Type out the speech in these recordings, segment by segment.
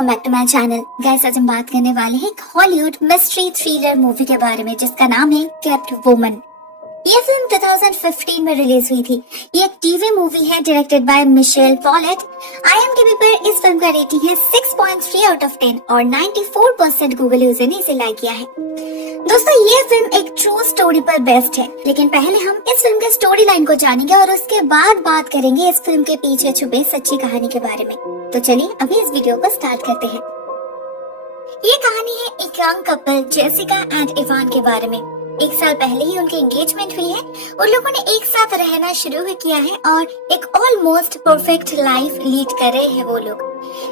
Welcome back to my channel. Guys, आज हम बात करने वाले हैं एक हॉलीवुड मिस्ट्री थ्रिलर मूवी के बारे में जिसका नाम है केप्ट वुमन। ये फिल्म 2015 में रिलीज हुई थी। ये एक टीवी मूवी है डायरेक्टेड बाय मिशेल पॉलेट। IMDb पर इस फिल्म का रेटिंग है 6.3 आउट ऑफ 10 और 94% गूगल यूजर ने इसे लाइक किया है। दोस्तों, ये फिल्म एक ट्रू स्टोरी पर बेस्ड है, लेकिन पहले हम इस फिल्म के स्टोरी लाइन को जानेंगे और उसके बाद बात करेंगे इस फिल्म के पीछे छुपे सच्ची कहानी के बारे में। तो चलिए अभी इस वीडियो को स्टार्ट करते हैं। ये कहानी है एक young couple Jessica and Ivan के बारे में। एक साल पहले ही उनकी एंगेजमेंट हुई है। उन लोगों ने एक साथ रहना शुरू किया है और एक ऑलमोस्ट परफेक्ट लाइफ लीड कर रहे हैं वो लोग।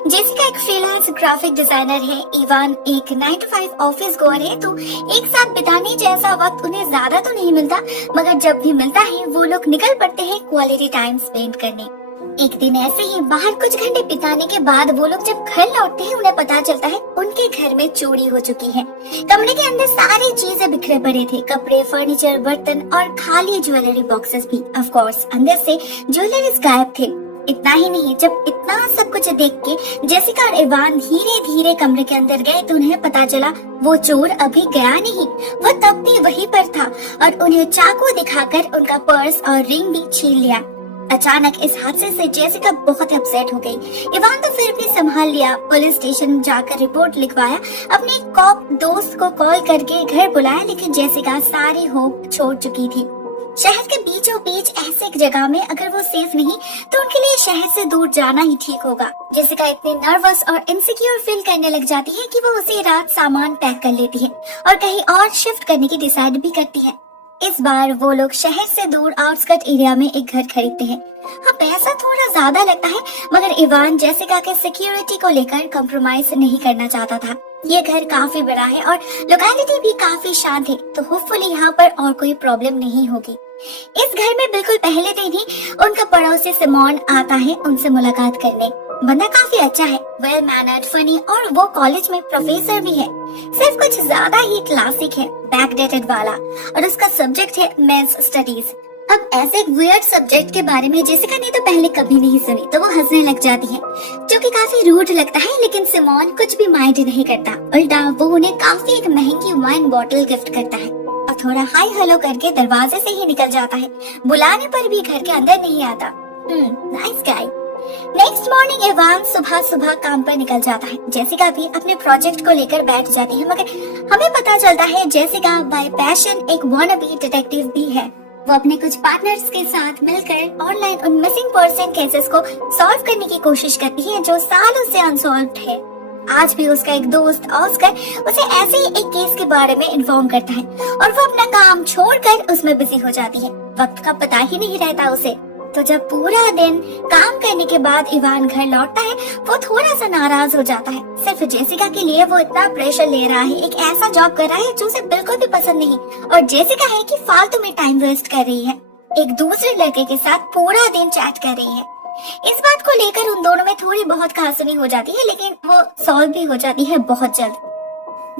जेसिका एक फ्रीलांस ग्राफिक डिजाइनर है, इवान एक 9 to 5 ऑफिस गोअर है। तो एक साथ बिताने जैसा वक्त उन्हें ज्यादा तो नहीं मिलता, मगर जब भी मिलता है वो लोग निकल पड़ते हैं क्वालिटी टाइम स्पेंड करने। एक दिन ऐसे ही बाहर कुछ घंटे बिताने के बाद वो लोग जब घर लौटते हैं, उन्हें पता चलता है उनके घर में चोरी हो चुकी है। कमरे के अंदर सारी चीजें बिखरे पड़े थे, कपड़े, फर्नीचर, बर्तन और खाली ज्वेलरी बॉक्सेस भी। ऑफ कोर्स अंदर से ज्वेलरीज गायब थे। इतना ही नहीं, जब इतना सब कुछ देख के जेसिका और इवान धीरे धीरे कमरे के अंदर गए तो उन्हें पता चला वो चोर अभी गया नहीं, वो तब भी वहीं पर था और उन्हें चाकू दिखाकर उनका पर्स और रिंग भी छीन लिया। अचानक इस हादसे से जेसिका बहुत अपसेट हो गई। इवान तो फिर भी संभाल लिया, पुलिस स्टेशन जाकर रिपोर्ट लिखवाया, अपने कॉप दोस्त को कॉल करके घर बुलाया, लेकिन जेसिका सारी होप छोड़ चुकी थी। शहर के बीचों बीच ऐसे एक जगह में अगर वो सेफ नहीं तो उनके लिए शहर से दूर जाना ही ठीक होगा। जेसिका इतनी नर्वस और इनसिक्योर फील करने लग जाती है कि वो उसी रात सामान पैक कर लेती है और कहीं और शिफ्ट करने की डिसाइड भी करती है। इस बार वो लोग शहर से दूर आउटस्कर्ट एरिया में एक घर खरीदते हैं। हाँ, पैसा थोड़ा ज्यादा लगता है, मगर इवान जेसिका के सिक्योरिटी को लेकर कॉम्प्रोमाइज नहीं करना चाहता था। ये घर काफी बड़ा है और लोकेलिटी भी काफी शांत है, तो होपफुली यहाँ पर और कोई प्रॉब्लम नहीं होगी। इस घर में बिल्कुल पहले दिन ही उनका पड़ोसी सिमोन आता है उनसे मुलाकात करने। बंदा काफी अच्छा है, वेल मैनर्ड, फनी और वो कॉलेज में प्रोफेसर भी है। सिर्फ कुछ ज्यादा ही क्लासिक है, बैकडेटेड वाला, और उसका सब्जेक्ट है मेंस स्टडीज। अब ऐसे एक वियर्ड सब्जेक्ट के बारे में जेसिका ने तो पहले कभी नहीं सुनी, तो वो हंसने लग जाती है, जो कि काफी रूड लगता है। लेकिन सिमोन कुछ भी माइंड नहीं करता, उल्टा वो उन्हें काफी एक महंगी वाइन बॉटल गिफ्ट करता है और थोड़ा हाई हेलो करके दरवाजे से ही निकल जाता है। बुलाने पर भी घर के अंदर नहीं आता। Nice guy. Next morning Ivan सुबह सुबह काम पर निकल जाता है। जेसिका भी अपने प्रोजेक्ट को लेकर बैठ जाती है, मगर हमें पता चलता है जेसिका बाय पैशन एक वानाबी डिटेक्टिव भी है। वो अपने कुछ पार्टनर्स के साथ मिलकर ऑनलाइन उन मिसिंग पर्सन केसेस को सॉल्व करने की कोशिश करती है जो सालों से अनसॉल्व्ड है। आज भी उसका एक दोस्त ऑस्कर उसे ऐसे ही एक केस के बारे में इन्फॉर्म करता है और वो अपना काम छोड़कर उसमें बिजी हो जाती है। वक्त का पता ही नहीं रहता उसे। तो जब पूरा दिन काम करने के बाद इवान घर लौटता है, वो थोड़ा सा नाराज हो जाता है। सिर्फ जेसिका के लिए वो इतना प्रेशर ले रहा है, एक ऐसा जॉब कर रहा है जो उसे बिल्कुल भी पसंद नहीं, और जेसिका है कि फालतू में टाइम वेस्ट कर रही है, एक दूसरे लड़के के साथ पूरा दिन चैट कर रही है। इस बात को लेकर उन दोनों में थोड़ी बहुत कहासुनी हो जाती है, लेकिन वो सॉल्व भी हो जाती है बहुत जल्द।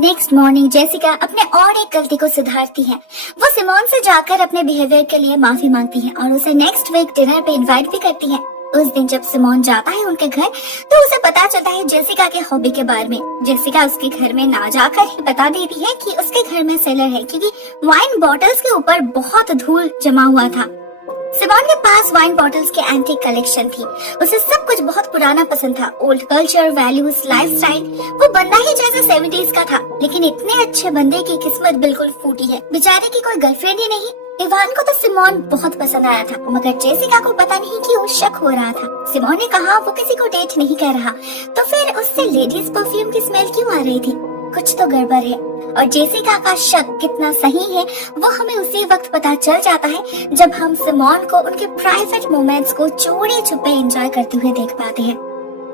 नेक्स्ट मॉर्निंग जेसिका अपने और एक गलती को सुधारती है। वो सिमोन से जाकर अपने बिहेवियर के लिए माफी मांगती है और उसे नेक्स्ट वीक डिनर पे इनवाइट भी करती है। उस दिन जब सिमोन जाता है उनके घर, तो उसे पता चलता है जेसिका के हॉबी के बारे में। जेसिका उसके घर में ना जाकर ही बता देती है कि उसके घर में सेलर है, क्योंकि वाइन बॉटल्स के ऊपर बहुत धूल जमा हुआ था। सिमोन के पास वाइन बॉटल्स की एंटीक कलेक्शन थी। उसे सब कुछ बहुत पुराना पसंद था, ओल्ड कल्चर, वैल्यूज, लाइफस्टाइल। वो बंदा ही जैसा 70s का था, लेकिन इतने अच्छे बंदे की किस्मत बिल्कुल फूटी है। बेचारे की कोई गर्लफ्रेंड ही नहीं। इवान को तो सिमोन बहुत पसंद आया था, मगर जेसिका को पता नहीं क्यों शक हो रहा था। सिमोन ने कहा वो किसी को डेट नहीं कर रहा, तो फिर उससे लेडीज परफ्यूम की स्मेल क्यों आ रही थी? कुछ तो गड़बड़ है। और जेसिका का शक कितना सही है वो हमें उसी वक्त पता चल जाता है जब हम सिमोन को उनके प्राइवेट मोमेंट्स को चोरी छुपे एंजॉय करते हुए देख पाते हैं।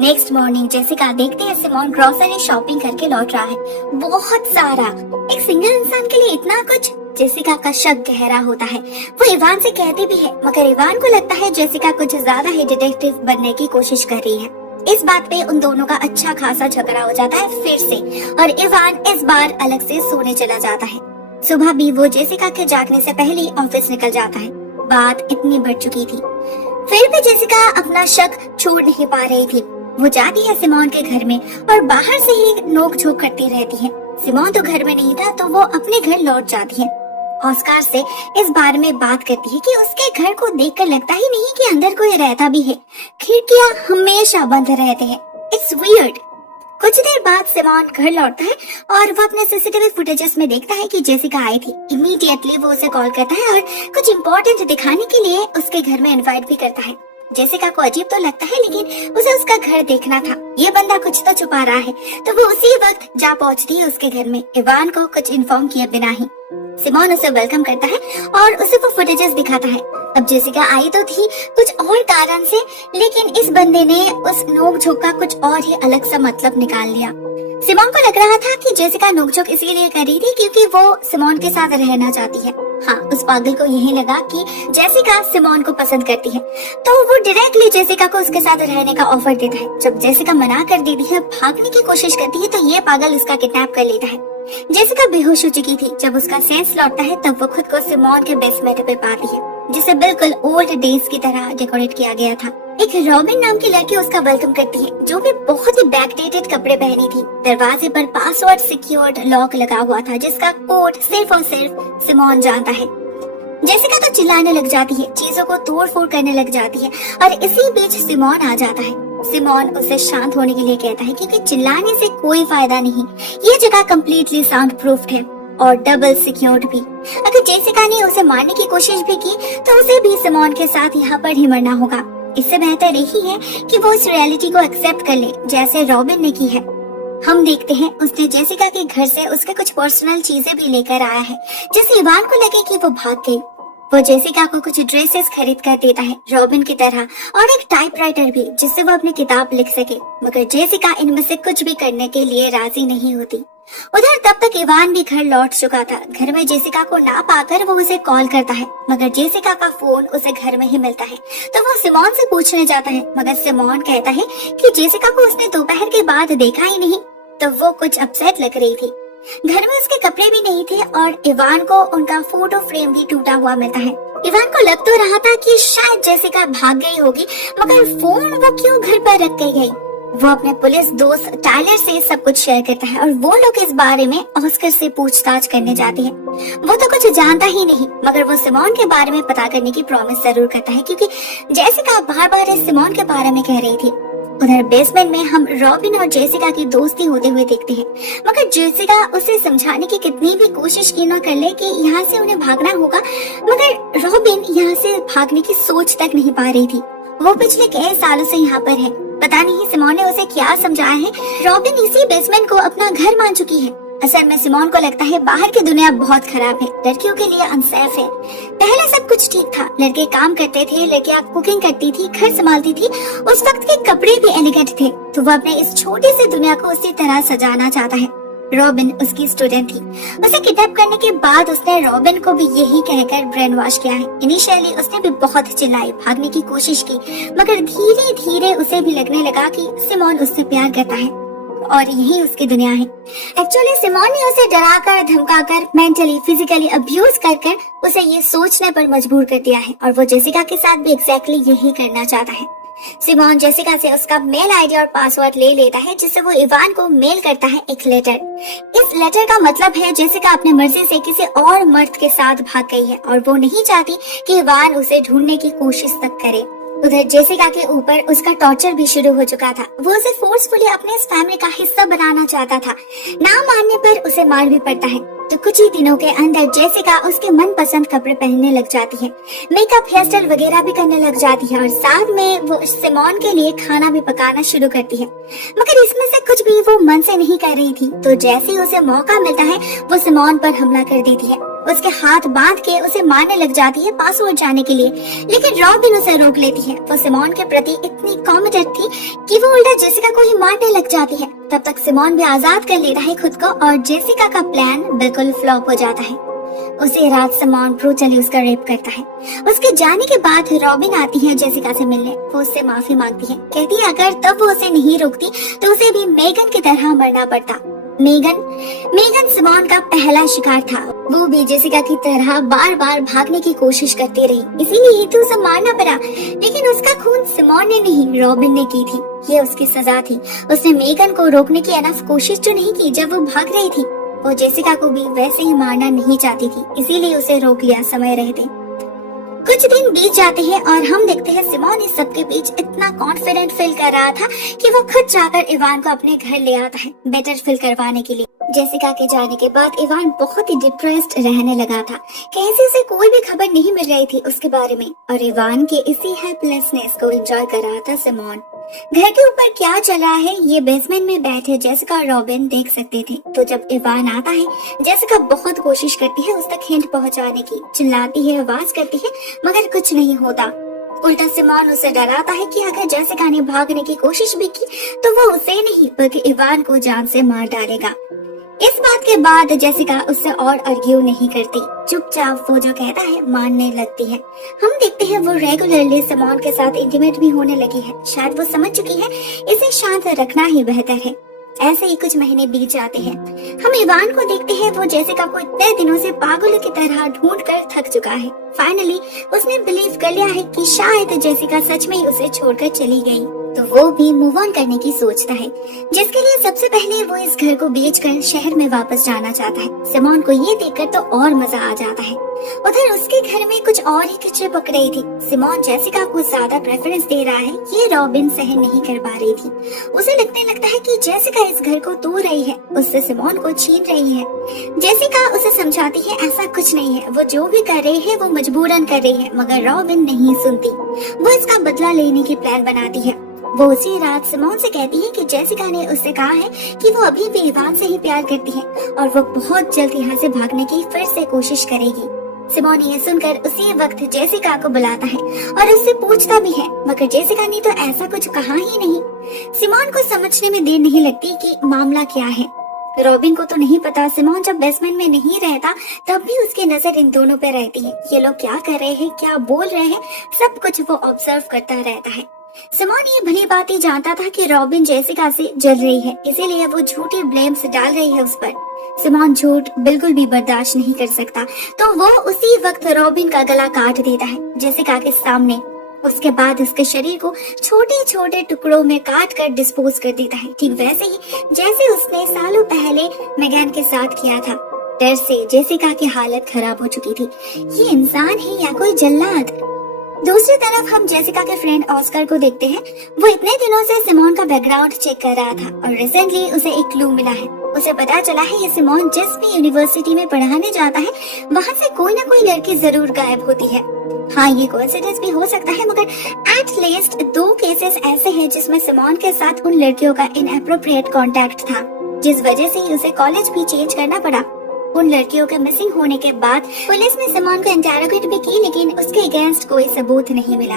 नेक्स्ट मॉर्निंग जेसिका देखते हैं सिमोन ग्रोसरी शॉपिंग करके लौट रहा है, बहुत सारा। एक सिंगल इंसान के लिए इतना कुछ? जेसिका का शक गहरा होता है। वो इवान से कहती भी है, मगर इवान को लगता है जेसिका कुछ ज्यादा ही डिटेक्टिव बनने की कोशिश कर रही है। इस बात पे उन दोनों का अच्छा खासा झगड़ा हो जाता है फिर से, और इवान इस बार अलग से सोने चला जाता है। सुबह भी वो जेसिका के जागने से पहले ही ऑफिस निकल जाता है। बात इतनी बढ़ चुकी थी, फिर भी जेसिका अपना शक छोड़ नहीं पा रही थी। वो जाती है सिमोन के घर में और बाहर से ही नोक झोंक करती रहती है। सिमोन तो घर में नहीं था तो वो अपने घर लौट जाती है। ऑस्कार से इस बारे में बात करती है कि उसके घर को देखकर लगता ही नहीं कि अंदर कोई रहता भी है। खिड़कियां हमेशा बंद रहते हैं। It's weird. कुछ देर बाद सिमोन घर लौटता है और वो अपने सीसीटीवी फुटेजेस में देखता है कि जेसिका आई थी। इमीडिएटली वो उसे कॉल करता है और कुछ इम्पोर्टेंट दिखाने के लिए उसके घर में इनवाइट भी करता है। जेसिका को अजीब तो लगता है लेकिन उसे उसका घर देखना था। ये बंदा कुछ तो छुपा रहा है, तो वो उसी वक्त जा पहुंचती है उसके घर में, इवान को कुछ इन्फॉर्म किए बिना ही। सिमोन उसे वेलकम करता है और उसे वो फुटेजेस दिखाता है। अब जेसिका आई तो थी कुछ और कारण से, लेकिन इस बंदे ने उस नोक-झोंक का कुछ और ही अलग सा मतलब निकाल लिया। सिमोन को लग रहा था कि जेसिका नोक-झोंक इसीलिए कर रही थी क्योंकि वो सिमोन के साथ रहना चाहती है। हाँ, उस पागल को यही लगा कि जेसिका सिमोन को पसंद करती है, तो वो डायरेक्टली जेसिका को उसके साथ रहने का ऑफर देता है। जब जेसिका मना कर देती है, भागने की कोशिश करती है, तो ये पागल उसका किडनैप कर लेता है। जेसिका बेहोश हो चुकी थी। जब उसका सेंस लौटता है तब वो खुद को सिमोन के बेसमेंट पे पाती है, जिसे बिल्कुल ओल्ड डेज की तरह डेकोरेट किया गया था। एक रॉबिन नाम की लड़की उसका वेलकम करती है, जो भी बहुत ही बैकडेटेड कपड़े पहनी थी। दरवाजे पर पासवर्ड सिक्योर्ड लॉक लगा हुआ था, जिसका कोड सिर्फ और सिर्फ सिमोन जानता है। जेसिका तो चिल्लाने लग जाती है, चीजों को तोड़ फोड़ करने लग जाती है और इसी बीच सिमोन आ जाता है। सिमोन उसे शांत होने के लिए कहता है क्योंकि चिल्लाने से कोई फायदा नहीं। ये जगह कम्प्लीटली साउंड प्रूफ्ड है और डबल सिक्योर्ड भी। अगर जेसिका ने उसे मारने की कोशिश भी की तो उसे भी सिमोन के साथ यहाँ पर ही मरना होगा। इससे बेहतर यही है कि वो इस रियलिटी को एक्सेप्ट कर ले, जैसे रॉबिन ने की है। हम देखते हैं उसने जेसिका के घर से उसके कुछ पर्सनल चीजें भी लेकर आया है, जिससे इवान को लगे कि वो भाग गई। वो जेसिका को कुछ ड्रेसेस खरीद कर देता है, रॉबिन की तरह, और एक टाइपराइटर भी, जिससे वो अपनी किताब लिख सके। मगर जेसिका इनमें से कुछ भी करने के लिए राजी नहीं होती। उधर तब तक इवान भी घर लौट चुका था। घर में जेसिका को ना पाकर वो उसे कॉल करता है, मगर जेसिका का फोन उसे घर में ही मिलता है, तो वो सिमोन से पूछने जाता है। मगर सिमोन कहता है कि जेसिका को उसने दोपहर के बाद देखा ही नहीं, तो वो कुछ अपसेट लग रही थी। घर में उसके कपड़े भी नहीं थे और इवान को उनका फोटो फ्रेम भी टूटा हुआ मिलता है। इवान को लग तो रहा था कि शायद जेसिका भाग गई होगी, मगर फोन वो क्यों घर पर रख के गई। वो अपने पुलिस दोस्त टायलर से सब कुछ शेयर करता है और वो लोग इस बारे में ऑस्कर से पूछताछ करने जाते हैं। वो तो कुछ जानता ही नहीं, मगर वो सिमोन के बारे में पता करने की प्रॉमिस जरूर करता है, क्योंकि जेसिका बार बार इस सिमोन के बारे में कह रही थी। उधर बेसमेंट में हम रॉबिन और जेसिका की दोस्ती होते हुए देखते हैं, मगर जेसिका उसे समझाने की कितनी भी कोशिश की न कर ले कि यहाँ से उन्हें भागना होगा, मगर रॉबिन यहाँ से भागने की सोच तक नहीं पा रही थी। वो पिछले कई सालों से यहाँ पर है। पता नहीं सिमोन ने उसे क्या समझाया है। रॉबिन इसी बेसमेंट को अपना घर मान चुकी है। असल में सिमोन को लगता है बाहर की दुनिया बहुत खराब है, लड़कियों के लिए अनसेफ है। पहले सब कुछ ठीक था, लड़के काम करते थे, लड़कियां कुकिंग करती थी, घर संभालती थी, उस वक्त के कपड़े भी एलिगेंट थे, तो वो अपने इस छोटी सी दुनिया को उसी तरह सजाना चाहता है। रॉबिन उसकी स्टूडेंट थी। उसे किडनैप करने के बाद उसने रॉबिन को भी यही कहकर ब्रेन वॉश किया है। इनिशियली उसने भी बहुत चिल्लाई, भागने की कोशिश की, मगर धीरे धीरे उसे भी लगने लगा कि सिमोन उससे प्यार करता है और यही उसकी दुनिया है। एक्चुअली सिमोन ने उसे डराकर, धमकाकर, मेंटली, फिजिकली अब्यूज कर उसे ये सोचने पर मजबूर कर दिया है, और वो जेसिका के साथ भी एग्जैक्टली यही करना चाहता है। सिमोन जेसिका से उसका मेल आईडी और पासवर्ड ले लेता है, जिससे वो इवान को मेल करता है एक लेटर। इस लेटर का मतलब है जेसिका अपनी मर्जी से किसी और मर्द के साथ भाग गई है और वो नहीं चाहती कि इवान उसे ढूंढने की कोशिश तक करे। उधर जेसिका के ऊपर उसका टॉर्चर भी शुरू हो चुका था। वो उसे फोर्सफुली अपने इस फैमिली का हिस्सा बनाना चाहता था। ना मानने पर उसे मार भी पड़ता है। तो कुछ ही दिनों के अंदर जेसिका उसके मनपसंद कपड़े पहनने लग जाती है, मेकअप, हेयर स्टाइल वगैरह भी करने लग जाती है और साथ में वो सिमोन के लिए खाना भी पकाना शुरू करती है। मगर इसमें से कुछ भी वो मन से नहीं कर रही थी, तो जैसे ही उसे मौका मिलता है वो सिमोन पर हमला कर देती है। उसके हाथ बांध के उसे मारने लग जाती है पासवर्ड जानने के लिए, लेकिन रॉबिन उसे रोक लेती है। वो सिमोन के प्रति इतनी कॉमिटेड थी कि वो उल्टा जेसिका को ही मारने लग जाती है। तब तक सिमोन भी आजाद कर लेता है खुद को और जेसिका का प्लान बिल्कुल फ्लॉप हो जाता है। उसी रात सिमोन ब्रूटली उसका रेप करता है। उसके जाने के बाद रॉबिन आती है जेसिका से मिलने। वो उससे माफी मांगती है, कहती है अगर तब वो उसे नहीं रोकती तो उसे भी मेगन की तरह मरना पड़ता। मेगन मेगन सिमोन का पहला शिकार था। वो भी जेसिका की तरह बार बार भागने की कोशिश करती रही, इसीलिए तो उसे मारना पड़ा। लेकिन उसका खून सिमोन ने नहीं, रॉबिन ने की थी। ये उसकी सजा थी। उसने मेगन को रोकने की अनफ कोशिश तो नहीं की जब वो भाग रही थी। वो जेसिका को भी वैसे ही मारना नहीं चाहती थी, इसीलिए उसे रोक लिया समय रहते। कुछ दिन बीत जाते हैं और हम देखते हैं सिमोन इस सबके बीच इतना कॉन्फिडेंट फील कर रहा था कि वो खुद जाकर इवान को अपने घर ले आता है बेटर फील करवाने के लिए। जेसिका के जाने के बाद इवान बहुत ही डिप्रेस्ड रहने लगा था। कैसे उसे कोई भी खबर नहीं मिल रही थी उसके बारे में, और इवान के इसी हेल्पलेसनेस को एंजॉय कर रहा था सिमोन। घर के ऊपर क्या चल रहा है ये बेसमेंट में बैठे जेसिका और रॉबिन देख सकते थे। तो जब इवान आता है, जेसिका बहुत कोशिश करती है उस तक हिंट पहुंचाने की, चिल्लाती है, आवाज करती है, मगर कुछ नहीं होता। उल्टा सिमोन उसे डराता है कि अगर जेसिका ने भागने की कोशिश भी की तो वो उसे नहीं बल्कि इवान को जान से मार डालेगा। इस बात के बाद जेसिका उससे और आर्ग्यू नहीं करती, चुपचाप वो जो कहता है मानने लगती है। हम देखते हैं वो रेगुलरली सिमोन के साथ इंटीमेट भी होने लगी है। शायद वो समझ चुकी है इसे शांत रखना ही बेहतर है। ऐसे ही कुछ महीने बीत जाते हैं। हम इवान को देखते हैं, वो जेसिका को इतने दिनों से पागल की तरह ढूंढ कर थक चुका है। फाइनली उसने बिलीव कर लिया है कि शायद जेसिका सच में ही उसे छोड़कर चली गई। तो वो भी मूव ऑन करने की सोचता है, जिसके लिए सबसे पहले वो इस घर को बेचकर शहर में वापस जाना चाहता है। सिमोन को ये देखकर तो और मजा आ जाता है। उधर उसके घर में कुछ और ही खिचड़ी पक रही थी। सिमोन जेसिका को ज्यादा प्रेफरेंस दे रहा है, ये रॉबिन सहन नहीं कर पा रही थी। उसे लगने लगता है कि जेसिका इस घर को तोड़ रही है, उससे सिमोन को छीन रही है। जेसिका उसे समझाती है ऐसा कुछ नहीं है, वो जो भी कर रही है वो मजबूरन कर रही है, मगर रॉबिन नहीं सुनती। वो इसका बदला लेने की प्लान बनाती है। वो उसी रात सिमोन से कहती है कि जेसिका ने उससे कहा है कि वो अभी भी इवान से ही प्यार करती है और वो बहुत जल्द यहाँ से भागने की फिर से कोशिश करेगी। सिमोन ये सुनकर उसी वक्त जेसिका को बुलाता है और उससे पूछता भी है, मगर जेसिका ने तो ऐसा कुछ कहा ही नहीं। सिमोन को समझने में देर नहीं लगती कि मामला क्या है। रॉबिन को तो नहीं पता सिमोन जब बेसमेंट में नहीं रहता तब भी उसकी नजर इन दोनों पे रहती है। ये लोग क्या कर रहे हैं, क्या बोल रहे हैं, सब कुछ वो ऑब्जर्व करता रहता है। सिमोन ये भली बात ही जानता था कि रॉबिन जेसिका से जल रही है, इसीलिए वो झूठी ब्लेम्स डाल रही है उस पर। सिमोन झूठ बिल्कुल भी बर्दाश्त नहीं कर सकता, तो वो उसी वक्त रॉबिन का गला काट देता है जेसिका के सामने। उसके बाद उसके शरीर को छोटे छोटे टुकड़ों में काट कर डिस्पोज कर देता है, ठीक वैसे ही जैसे उसने सालों पहले मेगन के साथ किया था। डर से जेसिका की हालत खराब हो चुकी थी। ये इंसान है या कोई जल्लाद? दूसरी तरफ हम जेसिका के फ्रेंड ऑस्कर को देखते हैं। वो इतने दिनों से सिमोन का बैकग्राउंड चेक कर रहा था और रिसेंटली उसे एक क्लू मिला है। उसे पता चला है ये सिमोन जिस भी यूनिवर्सिटी में पढ़ाने जाता है वहाँ से कोई ना कोई लड़की जरूर गायब होती है। हाँ, ये कोइंसिडेंस भी हो सकता है, मगर एट लीस्ट 2 केसेस ऐसे हैं जिसमें सिमोन के साथ उन लड़कियों का इनएप्रोप्रिएट कांटेक्ट था, जिस वजह से उसे कॉलेज भी चेंज करना पड़ा। उन लड़कियों के मिसिंग होने के बाद पुलिस ने सिमोन को इंटेरोगेट भी की, लेकिन उसके अगेंस्ट कोई सबूत नहीं मिला।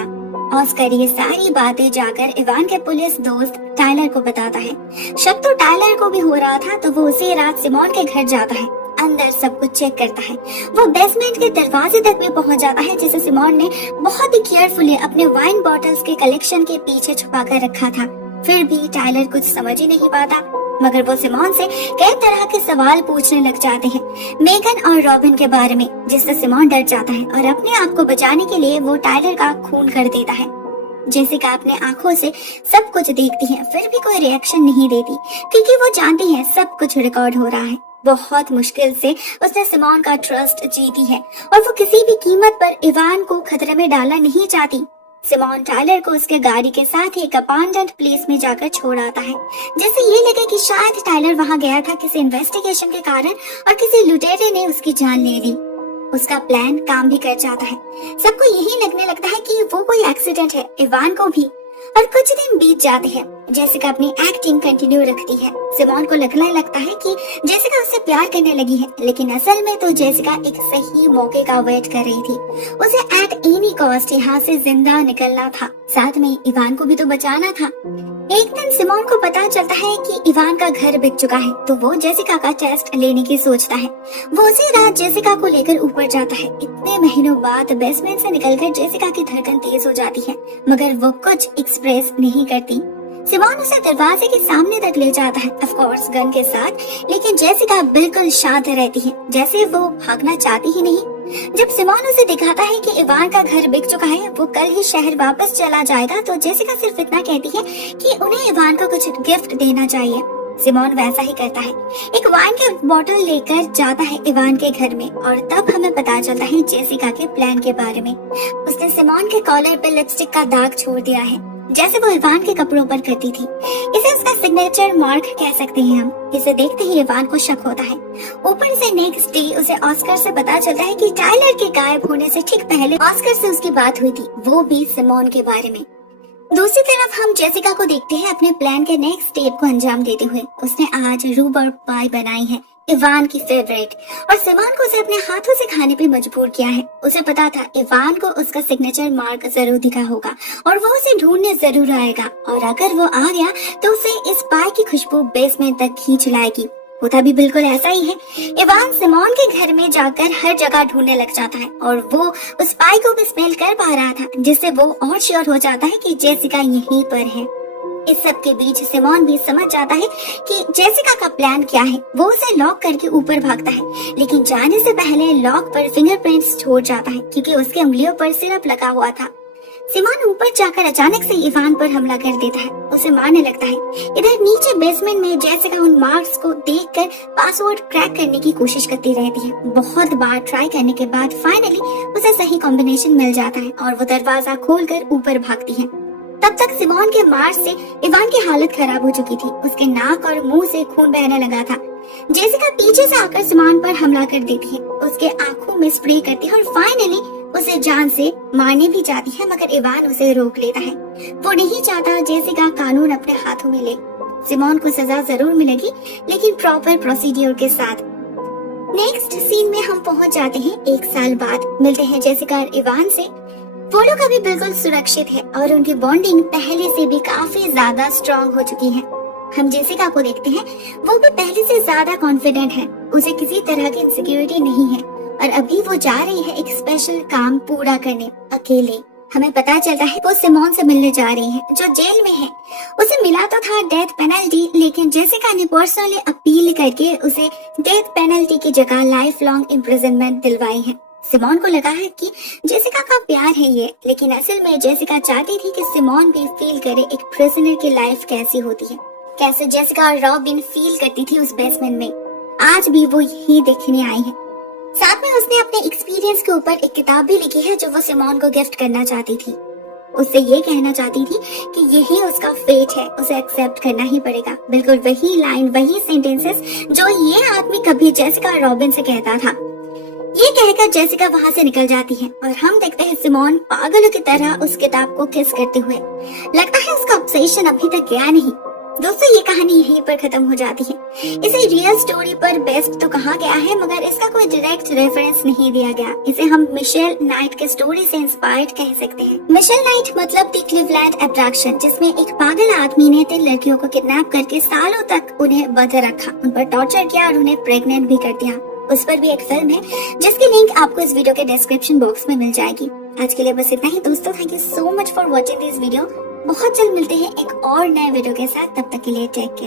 ऑस्कर ये सारी बातें जाकर इवान के पुलिस दोस्त टायलर को बताता है। शक तो टायलर को भी हो रहा था, तो वो उसी रात सिमोन के घर जाता है, अंदर सब कुछ चेक करता है। वो बेसमेंट के दरवाजे तक भी पहुंच जाता है, जिसे सिमोन ने बहुत ही केयरफुली अपने वाइन बॉटल्स के कलेक्शन के पीछे छुपा कर रखा था। फिर भी टायलर कुछ समझ ही नहीं पाता, मगर वो सिमोन से कई तरह के सवाल पूछने लग जाते हैं मेगन और रॉबिन के बारे में, जिससे सिमोन डर जाता है और अपने आप को बचाने के लिए वो टायलर का खून कर देता है। जेसिका अपने आंखों से सब कुछ देखती है, फिर भी कोई रिएक्शन नहीं देती, क्योंकि वो जानती है सब कुछ रिकॉर्ड हो रहा है। बहुत मुश्किल से उसने सिमोन का ट्रस्ट जीती है और वो किसी भी कीमत पर इवान को खतरे में डालना नहीं चाहती। सिमोन टायलर को उसके गाड़ी के साथ ही एक अबांडन्ड प्लेस में जाकर छोड़ आता है, जैसे ये लगे कि शायद टायलर वहां गया था किसी इन्वेस्टिगेशन के कारण और किसी लुटेरे ने उसकी जान ले ली। उसका प्लान काम भी कर जाता है। सबको यही लगने लगता है कि वो कोई एक्सीडेंट है, इवान को भी। और कुछ दिन बीत जाते हैं। जेसिका अपनी एक्टिंग कंटिन्यू रखती है। सिमोन को लगने लगता है कि जेसिका उससे प्यार करने लगी है, लेकिन असल में तो जेसिका एक सही मौके का वेट कर रही थी। उसे एट एनी कॉस्ट यहाँ से जिंदा निकलना था, साथ में इवान को भी तो बचाना था। एक दिन सिमोन को पता चलता है कि इवान का घर बिक चुका है, तो वो जेसिका का टेस्ट लेने की सोचता है। वो उसी रात जेसिका को लेकर ऊपर जाता है। इतने महीनों बाद बेसमेंट से निकलकर जेसिका की धड़कन तेज हो जाती है, मगर वो कुछ एक्सप्रेस नहीं करती। सिमोन उसे दरवाजे के सामने तक ले जाता है, ऑफ कोर्स गन के साथ, लेकिन जेसिका बिल्कुल शांत रहती है, जैसे वो भागना चाहती ही नहीं। जब सिमोन उसे दिखाता है कि इवान का घर बिक चुका है, वो कल ही शहर वापस चला जाएगा, तो जेसिका सिर्फ इतना कहती है कि उन्हें इवान को कुछ गिफ्ट देना चाहिए। सिमोन वैसा ही करता है, एक वाइन का बोतल लेकर जाता है इवान के घर में, और तब हमें पता चलता है जेसिका के प्लान के बारे में। उसने सिमोन के कॉलर पे लिपस्टिक का दाग छोड़ दिया है, जैसे वो इवान के कपड़ों पर करती थी। इसे उसका सिग्नेचर मार्क कह सकते हैं हम। इसे देखते ही इवान को शक होता है। ऊपर से नेक्स्ट डे उसे ऑस्कर से पता चलता है कि टाइलर के गायब होने से ठीक पहले ऑस्कर से उसकी बात हुई थी, वो भी सिमोन के बारे में। दूसरी तरफ हम जेसिका को देखते हैं अपने प्लान के नेक्स्ट स्टेप को अंजाम देते हुए। उसने आज रूबर्ट पाई बनाई है, इवान की फेवरेट, और सिमोन को उसे अपने हाथों से खाने पे मजबूर किया है। उसे पता था इवान को उसका सिग्नेचर मार्क जरूर दिखा होगा और वो उसे ढूंढने जरूर आएगा, और अगर वो आ गया तो उसे इस पाई की खुशबू बेसमेंट तक खींच लाएगी। होता भी बिल्कुल ऐसा ही है। इवान सिमोन के घर में जाकर हर जगह ढूंढने लग जाता है, और वो उस पाई को भी स्मेल कर पा रहा था, जिससे वो और श्योर हो जाता है कि जेसिका यहीं पर है। इस सब के बीच सिमोन भी समझ जाता है कि जेसिका का प्लान क्या है। वो उसे लॉक करके ऊपर भागता है, लेकिन जाने से पहले लॉक पर फिंगरप्रिंट्स छोड़ जाता है, क्योंकि उसके उंगलियों पर सिरप लगा हुआ था। सिमोन ऊपर जाकर अचानक से इवान पर हमला कर देता है, उसे मारने लगता है। इधर नीचे बेसमेंट में जेसिका उन मार्क्स को देखकर पासवर्ड क्रैक करने की कोशिश करती रहती है। बहुत बार ट्राई करने के बाद फाइनली उसे सही कॉम्बिनेशन मिल जाता है और वो दरवाजा खोलकर ऊपर भागती है। तब तक सिमोन के मार से इवान की हालत खराब हो चुकी थी। उसके नाक और मुंह से खून बहने लगा था। जेसिका पीछे से आकर सिमोन पर हमला कर देती है, उसके आंखों में स्प्रे करती है और फाइनली उसे जान से मारने भी जाती है, मगर इवान उसे रोक लेता है। वो नहीं चाहता जेसिका कानून अपने हाथों में ले। सिमोन को सजा जरूर मिलेगी, लेकिन प्रॉपर प्रोसीड्यूर के साथ। नेक्स्ट सीन में हम पहुंच जाते हैं 1 साल बाद। मिलते हैं जेसिका और इवान से। वो लोग अभी बिल्कुल सुरक्षित है और उनकी बॉन्डिंग पहले से भी काफी ज्यादा स्ट्रॉन्ग हो चुकी है। हम जेसिका को देखते हैं, वो भी पहले से ज्यादा कॉन्फिडेंट है। उसे किसी तरह की इनसिक्योरिटी नहीं है और अभी वो जा रही है एक स्पेशल काम पूरा करने अकेले। हमें पता चलता है वो सिमोन से मिलने जा रही है, जो जेल में है। उसे मिला तो था डेथ पेनल्टी, लेकिन जेसिका ने पर्सनली अपील करके उसे डेथ पेनल्टी की जगह लाइफ लॉन्ग इम्प्रिजनमेंट दिलवाई है। सिमोन को लगा है कि जेसिका का प्यार है ये, लेकिन असल में जेसिका चाहती थी कि सिमोन भी फील करे एक प्रिजनर की लाइफ कैसी होती है, कैसे जेसिका और रॉबिन फील करती थी उस बेसमेंट में। आज भी वो यही देखने आई है। साथ में उसने अपने एक्सपीरियंस के ऊपर एक किताब भी लिखी है, जो वो सिमोन को गिफ्ट करना चाहती थी। उससे ये कहना चाहती थी कि यही उसका फेट है, उसे एक्सेप्ट करना ही पड़ेगा। बिल्कुल वही लाइन, वही सेंटेंसेस जो ये आदमी कभी जेसिका और रॉबिन से कहता था। ये कहकर जेसिका वहाँ से निकल जाती है और हम देखते हैं सिमोन पागलों की तरह उस किताब को किस करते हुए। लगता है उसका ऑब्सेशन अभी तक गया नहीं। दोस्तों, ये कहानी यहीं पर खत्म हो जाती है। इसे रियल स्टोरी पर बेस्ड तो कहा गया है, मगर इसका कोई डायरेक्ट रेफरेंस नहीं दिया गया। इसे हम मिशेल नाइट के स्टोरी से इंस्पायर्ड कह सकते हैं। मिशेल नाइट मतलब द क्लीवलैंड एब्डक्शन, जिसमें एक पागल आदमी ने 3 लड़कियों को किडनैप करके सालों तक उन्हें बंधे रखा, उन पर टॉर्चर किया और उन्हें प्रेग्नेंट भी कर दिया। उस पर भी एक फिल्म है, जिसकी लिंक आपको इस वीडियो के डिस्क्रिप्शन बॉक्स में मिल जाएगी। आज के लिए बस इतना ही दोस्तों। Thank you so much for watching this video. बहुत जल्द मिलते हैं एक और नए वीडियो के साथ। तब तक के लिए टेक केयर।